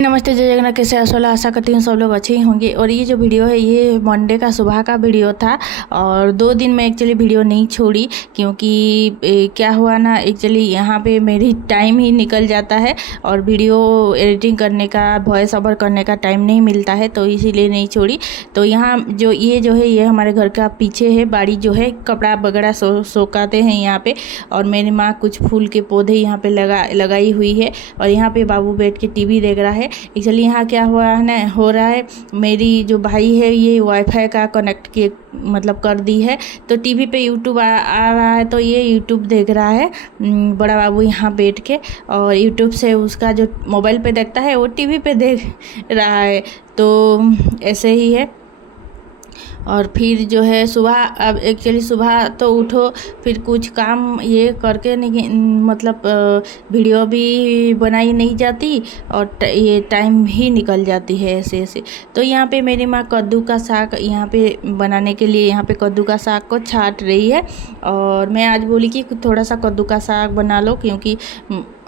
नमस्ते, जय जगन्नाथ। कैसे असोला, आशा करती हूँ सब लोग अच्छे ही होंगे। और ये जो वीडियो है ये मंडे का सुबह का वीडियो था और 2 दिन में एक्चुअली वीडियो नहीं छोड़ी क्योंकि क्या हुआ ना, एक्चुअली यहाँ पे मेरी टाइम ही निकल जाता है और वीडियो एडिटिंग करने का, वॉइस ओवर करने का टाइम नहीं मिलता है, तो इसीलिए नहीं छोड़ी। तो यहाँ जो है ये हमारे घर का पीछे है बाड़ी, जो है कपड़ा वगैरह सुखाते हैं यहाँ पे। और मेरी माँ कुछ फूल के पौधे यहाँ पे लगाई हुई है और यहाँ पे बाबू बैठ के टीवी देख रहा है। एक्चुअली यहाँ क्या हुआ है ना, हो रहा है, मेरी जो भाई है ये वाईफाई का कनेक्ट किए मतलब कर दी है, तो टीवी पे यूट्यूब आ रहा है, तो ये यूट्यूब देख रहा है बड़ा बाबू यहाँ बैठ के। और यूट्यूब से उसका जो मोबाइल पे देखता है वो टीवी पे देख रहा है, तो ऐसे ही है। और फिर जो है सुबह, अब एक्चुअली सुबह तो उठो, फिर कुछ काम ये करके नहीं, मतलब वीडियो भी बनाई नहीं जाती और ये टाइम ही निकल जाती है ऐसे ऐसे। तो यहाँ पे मेरी माँ कद्दू का साग यहाँ पे बनाने के लिए यहाँ पे कद्दू का साग को छाट रही है। और मैं आज बोली कि थोड़ा सा कद्दू का साग बना लो, क्योंकि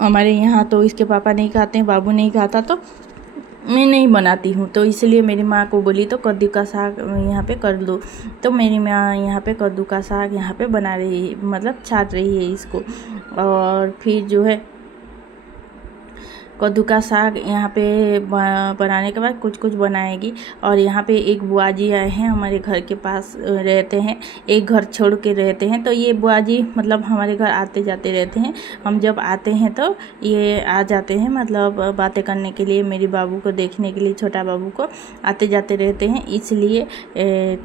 हमारे यहाँ तो इसके पापा नहीं खाते हैं, बाबू नहीं खाता, तो मैं नहीं बनाती हूँ, तो इसलिए मेरी माँ को बोली तो कद्दू का साग यहाँ पे कर दो। तो मेरी माँ यहाँ पे कद्दू का साग यहाँ पे बना रही है, मतलब छाट रही है इसको। और फिर जो है कद्दू का साग यहाँ पे बनाने के बाद कुछ कुछ बनाएगी। और यहाँ पे एक बुआ जी आए हैं, हमारे घर के पास रहते हैं, एक घर छोड़ के रहते हैं, तो ये बुआ जी मतलब हमारे घर आते जाते रहते हैं। हम जब आते हैं तो ये आ जाते हैं, मतलब बातें करने के लिए, मेरे बाबू को देखने के लिए, छोटा बाबू को आते जाते रहते हैं, इसलिए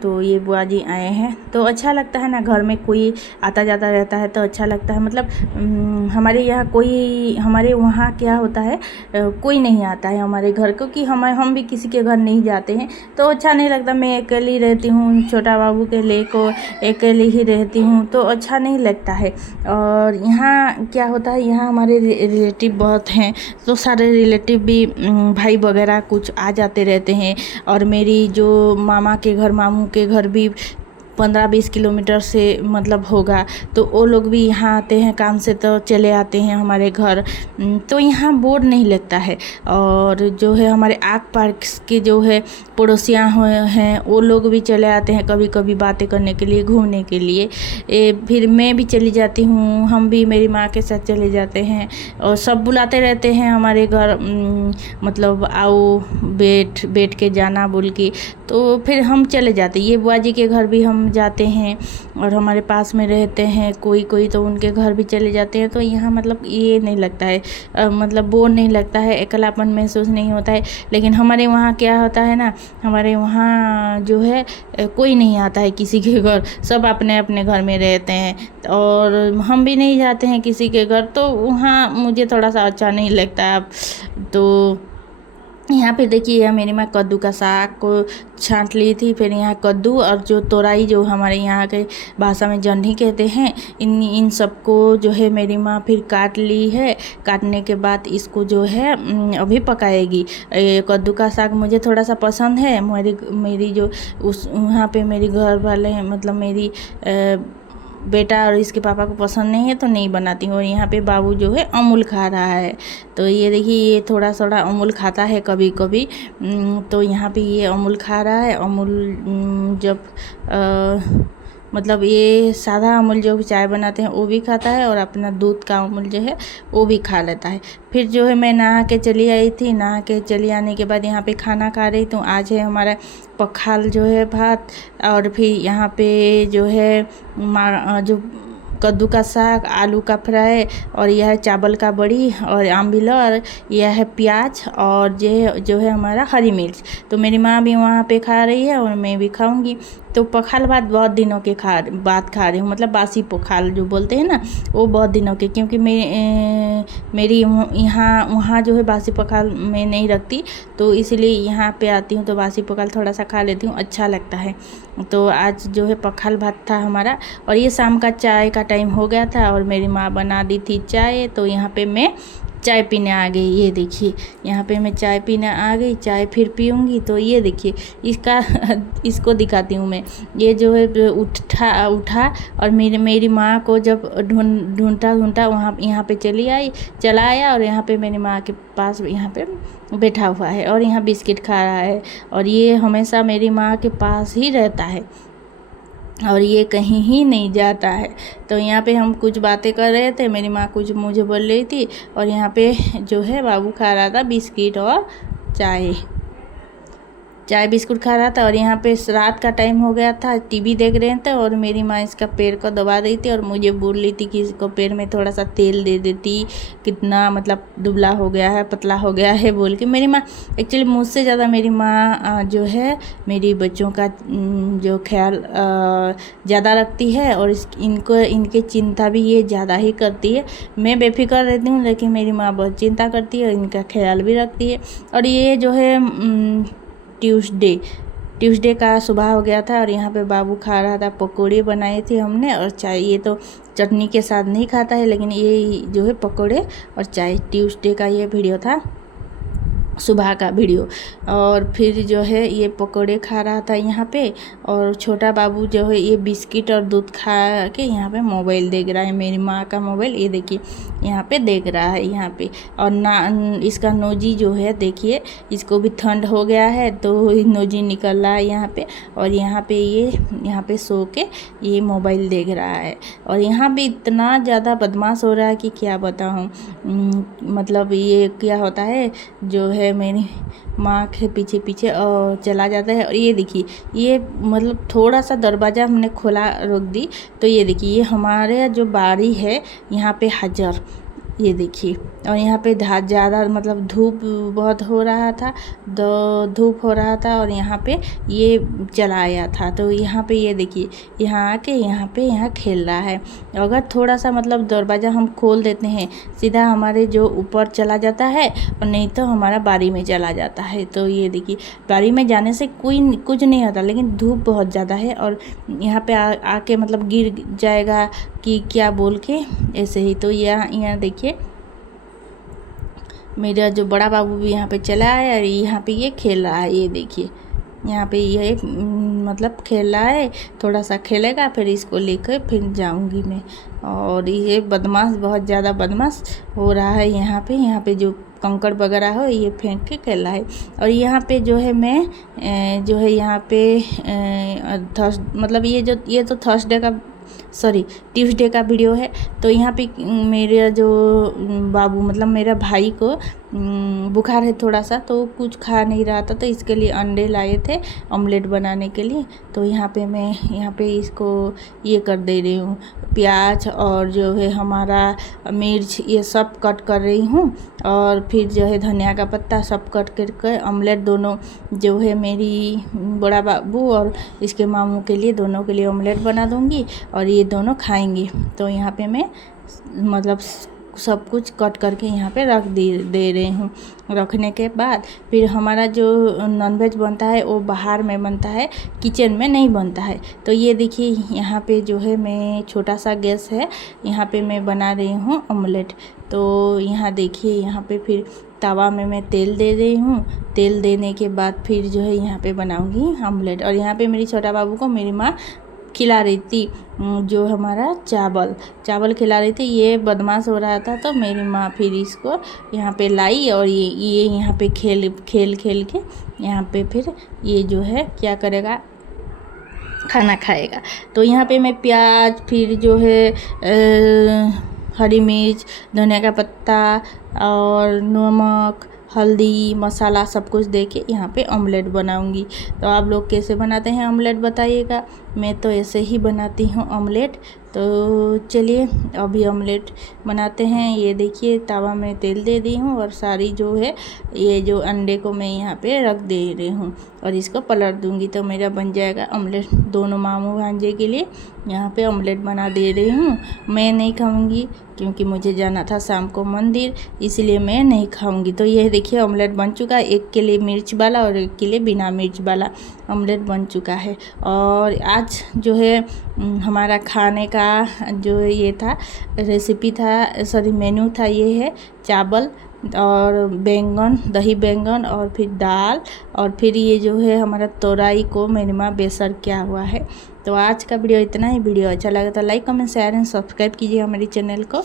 तो ये बुआ जी आए हैं। तो अच्छा लगता है ना, घर में कोई आता जाता रहता है तो अच्छा लगता है। मतलब हमारे यहाँ कोई, हमारे वहाँ क्या होता है, कोई नहीं आता है हमारे घर, क्योंकि हम भी किसी के घर नहीं जाते हैं, तो अच्छा नहीं लगता। मैं अकेली रहती हूँ, छोटा बाबू के ले को अकेली ही रहती हूँ, तो अच्छा नहीं लगता है। और यहाँ क्या होता है, यहाँ हमारे रिलेटिव बहुत हैं, तो सारे रिलेटिव भी भाई वगैरह कुछ आ जाते रहते हैं। और मेरी जो मामा के घर, मामू के घर भी 15-20 किलोमीटर से मतलब होगा, तो वो लोग भी यहाँ आते हैं काम से, तो चले आते हैं हमारे घर, तो यहाँ बोर नहीं लगता है। और जो है हमारे आग पास के जो है पड़ोसियाँ हैं, वो लोग भी चले आते हैं कभी कभी बातें करने के लिए, घूमने के लिए। फिर मैं भी चली जाती हूँ, हम भी मेरी माँ के साथ चले जाते हैं। और सब बुलाते रहते हैं हमारे घर, मतलब आओ, बैठ के जाना बोल के, तो फिर हम चले जाते। ये बुआ जी के घर भी हम जाते हैं और हमारे पास में रहते हैं कोई कोई, तो उनके घर भी चले जाते हैं। तो यहाँ मतलब ये नहीं लगता है, मतलब बोर नहीं लगता है, अकेलापन महसूस नहीं होता है। लेकिन हमारे वहाँ क्या होता है ना, हमारे वहाँ जो है कोई नहीं आता है किसी के घर, सब अपने अपने घर में रहते हैं और हम भी नहीं जाते हैं किसी के घर, तो वहाँ मुझे थोड़ा सा अच्छा नहीं लगता। अब तो यहाँ पे देखिए, मेरी माँ कद्दू का साग को छांट ली थी। फिर यहाँ कद्दू और जो तोरई, जो हमारे यहाँ के भाषा में जन्ही कहते हैं, इन सबको जो है मेरी माँ फिर काट ली है। काटने के बाद इसको जो है अभी पकाएगी। कद्दू का साग मुझे थोड़ा सा पसंद है, मेरी जो उस वहाँ पे मेरे घर वाले हैं, मतलब मेरी बेटा और इसके पापा को पसंद नहीं है, तो नहीं बनाती हूँ। और यहाँ पे बाबू जो है अमूल खा रहा है, तो ये देखिए, ये थोड़ा थोड़ा अमूल खाता है कभी कभी, तो यहाँ पे ये अमूल खा रहा है। अमूल जब मतलब ये सादा अमूल जो भी चाय बनाते हैं वो भी खाता है, और अपना दूध का अमूल जो है वो भी खा लेता है। फिर जो है मैं नहा के चली आई थी, नहा के चली आने के बाद यहाँ पे खाना खा रही। तो आज है हमारा पखाल जो है भात, और फिर यहाँ पे जो है जो कद्दू का साग, आलू का फ्राई, और यह है चावल का बड़ी और आमबिला, और यह है प्याज, और ये जो है हमारा हरी मिर्च। तो मेरी माँ भी वहाँ पे खा रही है और मैं भी खाऊंगी। तो पखाल भात बहुत दिनों के बाद खा रही हूँ, मतलब बासी पखाल जो बोलते हैं ना, वो बहुत दिनों के, क्योंकि मेरी यहाँ वहाँ जो है बासी पखाल मैं नहीं रखती, तो इसलिए यहाँ पे आती हूँ तो बासी पखाल थोड़ा सा खा लेती हूँ, अच्छा लगता है। तो आज जो है पखाल भात था हमारा। और ये शाम का चाय का टाइम हो गया था और मेरी माँ बना दी थी चाय, तो यहाँ पे मैं चाय पीने आ गई। ये देखिए, यहाँ पे मैं चाय पीने आ गई, चाय फिर पीऊँगी। तो ये देखिए इसका इसको दिखाती हूँ मैं। ये जो है उठा और मेरी माँ को जब ढूंढता वहाँ यहाँ पे चला आया, और यहाँ पे मेरी माँ के पास यहाँ पे बैठा हुआ है और यहाँ बिस्किट खा रहा है। और ये हमेशा मेरी माँ के पास ही रहता है और ये कहीं ही नहीं जाता है। तो यहाँ पे हम कुछ बातें कर रहे थे, मेरी माँ कुछ मुझे बोल रही थी और यहाँ पे जो है बाबू खा रहा था बिस्किट और चाय बिस्कुट खा रहा था। और यहाँ पे रात का टाइम हो गया था, टीवी देख रहे थे और मेरी माँ इसका पैर को दबा रही थी और मुझे बोल रही थी कि इसको पैर में थोड़ा सा तेल दे देती, कितना मतलब दुबला हो गया है, पतला हो गया है बोल के। मेरी माँ एक्चुअली मुझसे ज़्यादा मेरी माँ जो है मेरी बच्चों का जो ख्याल ज़्यादा रखती है और इनके चिंता भी ये ज़्यादा ही करती है। मैं बेफिक्र रहती हूँ लेकिन मेरी माँ बहुत चिंता करती है और इनका ख्याल भी रखती है। और ये जो है ट्यूसडे का सुबह हो गया था और यहाँ पे बाबू खा रहा था, पकोड़े बनाए थे हमने और चाय। ये तो चटनी के साथ नहीं खाता है लेकिन ये जो है पकोड़े और चाय, ट्यूसडे का ये वीडियो था, सुबह का वीडियो। और फिर जो है ये पकोड़े खा रहा था यहाँ पे और छोटा बाबू जो है ये बिस्किट और दूध खा के यहाँ पे मोबाइल देख रहा है। मेरी माँ का मोबाइल ये देखिए यहाँ पे देख रहा है यहाँ पे। और ना इसका नोजी जो है देखिए, इसको भी ठंड हो गया है तो नोजी निकल रहा है यहाँ पे। और यहाँ पे ये यहाँ पे सो के ये मोबाइल देख रहा है और यहाँ पे इतना ज़्यादा बदमाश हो रहा है कि क्या बताऊँ। मतलब ये क्या होता है जो है मेरी माँ के पीछे पीछे चला जाता है। और ये देखिए ये मतलब थोड़ा सा दरवाज़ा हमने खोला रोक दी तो ये देखिए ये हमारे जो बाड़ी है यहाँ पे हजर, ये देखिए। और यहाँ पे ज़्यादा मतलब धूप बहुत हो रहा था, धूप हो रहा था और यहाँ पे ये चला आया था। तो यहाँ पे ये देखिए यहाँ आके यहाँ खेल रहा है। अगर थोड़ा सा मतलब दरवाज़ा हम खोल देते हैं सीधा हमारे जो ऊपर चला जाता है और नहीं तो हमारा बाड़ी में चला जाता है। तो ये देखिए बाड़ी में जाने से कुछ नहीं होता लेकिन धूप बहुत ज़्यादा है और यहाँ पे आके मतलब गिर जाएगा कि क्या बोल के ऐसे ही। तो यहाँ देखिए मेरा जो बड़ा बाबू भी यहाँ पे चला है और यहाँ पे ये खेल रहा है। ये देखिए यहाँ पे ये मतलब खेल रहा है, थोड़ा सा खेलेगा फिर इसको लेकर फिर जाऊंगी मैं। और ये बदमाश बहुत ज़्यादा बदमाश हो रहा है यहाँ पे जो कंकड़ वगैरह हो ये फेंक के खेल रहा है। और यहाँ पे जो है मैं जो है यहाँ पे मतलब ये तो थर्सडे का ट्यूसडे का वीडियो है। तो यहाँ पे मेरा जो बाबू मतलब मेरा भाई को बुखार है थोड़ा सा तो कुछ खा नहीं रहा था तो इसके लिए अंडे लाए थे ऑमलेट बनाने के लिए। तो यहाँ पे मैं यहाँ पे इसको ये कर दे रही हूँ, प्याज और जो है हमारा मिर्च ये सब कट कर रही हूँ और फिर जो है धनिया का पत्ता सब कट करके ऑमलेट दोनों जो है मेरी बड़ा बाबू और इसके मामू के लिए दोनों के लिए ऑमलेट बना दूँगी और ये दोनों खाएंगे। तो यहाँ पे मैं मतलब सब कुछ कट करके यहाँ पे रख दे रही हूँ। रखने के बाद फिर हमारा जो नॉनवेज बनता है वो बाहर में बनता है, किचन में नहीं बनता है। तो ये देखिए यहाँ पे जो है मैं छोटा सा गैस है, यहाँ पे मैं बना रही हूँ ऑमलेट। तो यहाँ देखिए यहाँ पे फिर तवा में मैं तेल दे रही हूँ। तेल देने के बाद फिर जो है यहाँ पे बनाऊँगी ऑमलेट। और यहाँ पे मेरी छोटा बाबू को मेरी माँ खिला रही थी जो हमारा चावल खिला रही थी। ये बदमाश हो रहा था तो मेरी माँ फिर इसको यहाँ पे लाई और ये यहाँ पे खेल के यहाँ पे फिर ये जो है क्या करेगा, खाना खाएगा। तो यहाँ पे मैं प्याज फिर जो है हरी मिर्च, धनिया का पत्ता और नमक, हल्दी, मसाला सब कुछ दे के यहाँ पे ऑमलेट बनाऊंगी। तो आप लोग कैसे बनाते हैं ऑमलेट बताइएगा। मैं तो ऐसे ही बनाती हूँ ऑमलेट। तो चलिए अभी ऑमलेट बनाते हैं। ये देखिए तवा में तेल दे दी हूँ और सारी जो है ये जो अंडे को मैं यहाँ पे रख दे रही हूँ और इसको पलट दूँगी तो मेरा बन जाएगा ऑमलेट। दोनों मामू भांजे के लिए यहाँ पे ऑमलेट बना दे रही हूँ। मैं नहीं खाऊँगी क्योंकि मुझे जाना था शाम को मंदिर, इसलिए मैं नहीं खाऊंगी। तो ये देखिए ऑमलेट बन चुका है, एक के लिए मिर्च वाला और एक के लिए बिना मिर्च वाला ऑमलेट बन चुका है। और आज जो है हमारा खाने का जो ये था रेसिपी था, मेन्यू था, ये है चावल और बैंगन, दही बैंगन और फिर दाल और फिर ये जो है हमारा तोरई को मेरी माँ बेसर किया हुआ है। तो आज का वीडियो इतना ही। वीडियो अच्छा लगा तो like comment share and subscribe कीजिए हमारे चैनल को।